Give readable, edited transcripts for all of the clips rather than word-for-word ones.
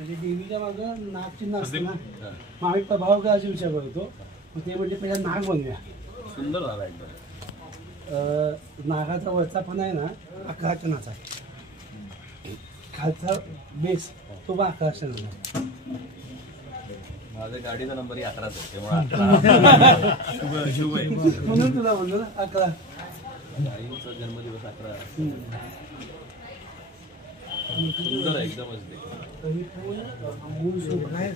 म्हणजे देवीच्या मागं नाग चिन्ह असतं ना, मग आम्ही प्रभावकाचा विचार करतो. मग ते म्हणजे पहिला नाग बनवूया. सुंदर झाला एकदम. नागाचा वरचा पण आहे ना 11 टनाचा, खालचा बेस तो 11 टनाचा. माझ्या गाडीचा नंबर 11च आहे, त्यामुळे शुभ आहे म्हणून तुला म्हणलो ना 11. आईचा जन्मदिवस 11. सुंदर आहे एकदमच ते.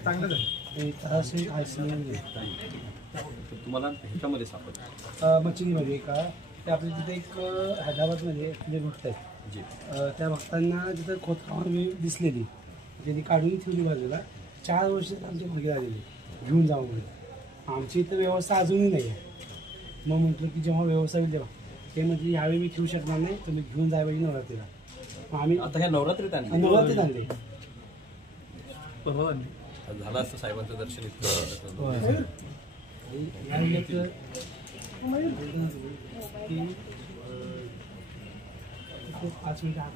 चांगलं तुम्हाला ह्याच्यामध्ये सापडतं मच्छीमध्ये का ते आपल्या तिथे एक हैदराबादमध्ये जे भक्त आहेत जी, त्या भक्तांना तिथं खोदकामावर दिसलेली, त्यांनी काढून ठेवली बाजूला. 4 वर्ष आमची मागे आलेली घेऊन जावं म्हणून. आमची इथं व्यवस्था अजूनही नाही आहे. मग म्हटलं की जेव्हा व्यवस्था होईल तेव्हा, ते म्हटलं यावेळी मी ठेवू शकणार नाही, तुम्ही घेऊन जाय पाहिजे नवरात्रीला. मग आम्ही आता ह्या नवरात्रीत आणले. नवरात्रीत आणले. झालं असतं साहेबांचं दर्शन इतकं. की 5 मिनिटं आत